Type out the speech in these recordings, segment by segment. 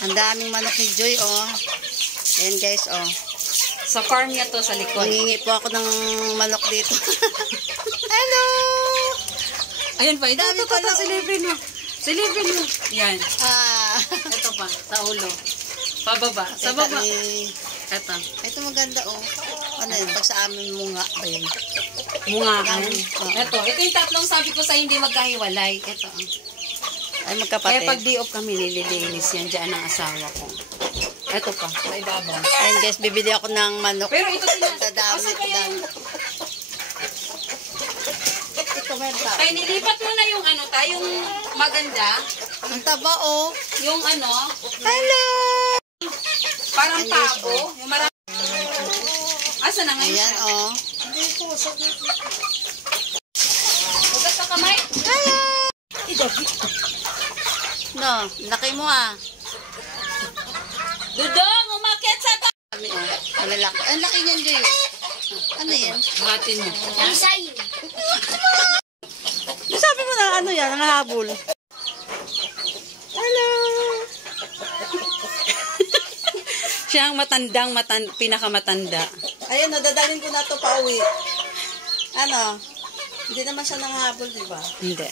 Ang daming manok ni Joy, oh. Ayan, guys, oh. Sa farm niya to, sa likod. Mangingi po ako ng manok dito. Hello! Ayun pa, dami pa na. Silipin mo. Silipin mo. Yan. Ito pa, sa ulo. Pababa. Sa baba. Ito. Ito maganda, oh. Ano yun? Pag sa amin munga ba yun? Munga. Ito. Ito yung tatlong sabi ko sa hindi magkahiwalay. Ito. Ay, magkapatid. Kaya pag di-off kami, nililinis yan dyan ng asawa ko. Ito pa, sa ibabaw. Ayun, guys, bibili ako ng manok. Pero ito sila. Dadami ko dami. Ito, meron tao. Kaya nilipat mo na yung ano, tayong maganda. Ang taba, oh. Yung ano. Hello! Parang pabo. Yung marami. Asa na ngayon? Ayan, oh. Hugas ka kamay? Hello! No, laki mo, ah. Dudong, umakit sa to. Malalaki. Ang laki niyan, Joy. Ano yan? Buhatin mo. Ang sayo. Sabi mo na, ano yan? Ang habol. Hello! Siya ang pinakamatanda. Ayun, dadalhin ko na ito pa uwi. Ano? Hindi naman siya nanghabol, di ba? Hindi.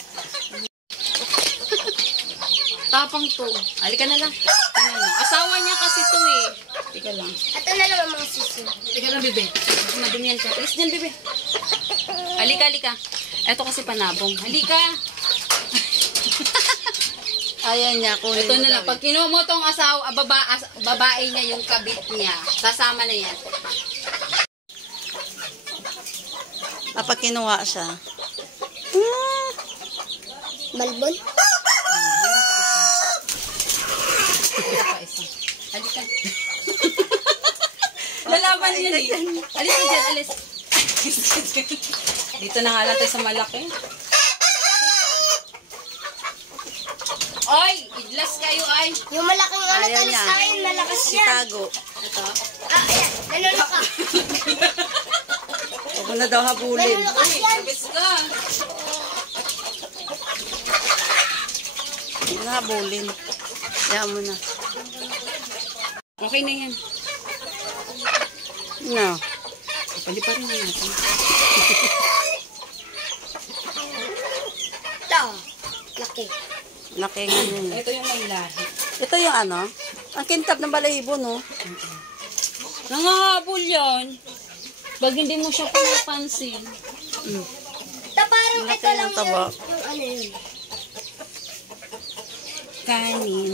Tapang to. Halika na lang. Tingnan mo. Asawa niya kasi to eh. Tika lang. Ito na naman mga sisi. Tika lang, bebe. Madumihan ka. Alis dyan, bebe. Halika, halika. Eto kasi panabong. Halika. Ayan niya, kunin Ito mo na lang. daw Pag kinuha mo tong asawa, babae niya yung kabit niya. Sasama na yan. Kapag kinuha siya. Malbon? Halika. Lalaban yan eh. Alis ka dyan, alis. Dito na nga lang tayo sa malaki. Oy! Idlas kayo ay! Yung malaking ano Ayaw talis niya. sa akin, malakas yan. Chicago. Ito. Ayan, nanulo ka. Huwag mo na daw habulin. Nanulukas yan. Sabis ka. Huwag mo na habulin. Kaya mo na. Okay na yan. No. Paliparin na natin. Ito. Laki. Laki nga yun. Ito yung may lahi. Ito yung ano? Ang kintab ng balahibo, no? Nangahabol yan. Pag hindi mo siya pinapansin. Ito parang Laki ito lang ng taba. yung ano yun. Kanin.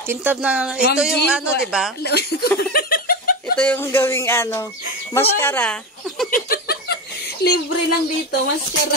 Kintab na, ito Ma'am yung Jean, ano, di ba? Ito yung gawing ano, mascara. Libre lang dito, maskara.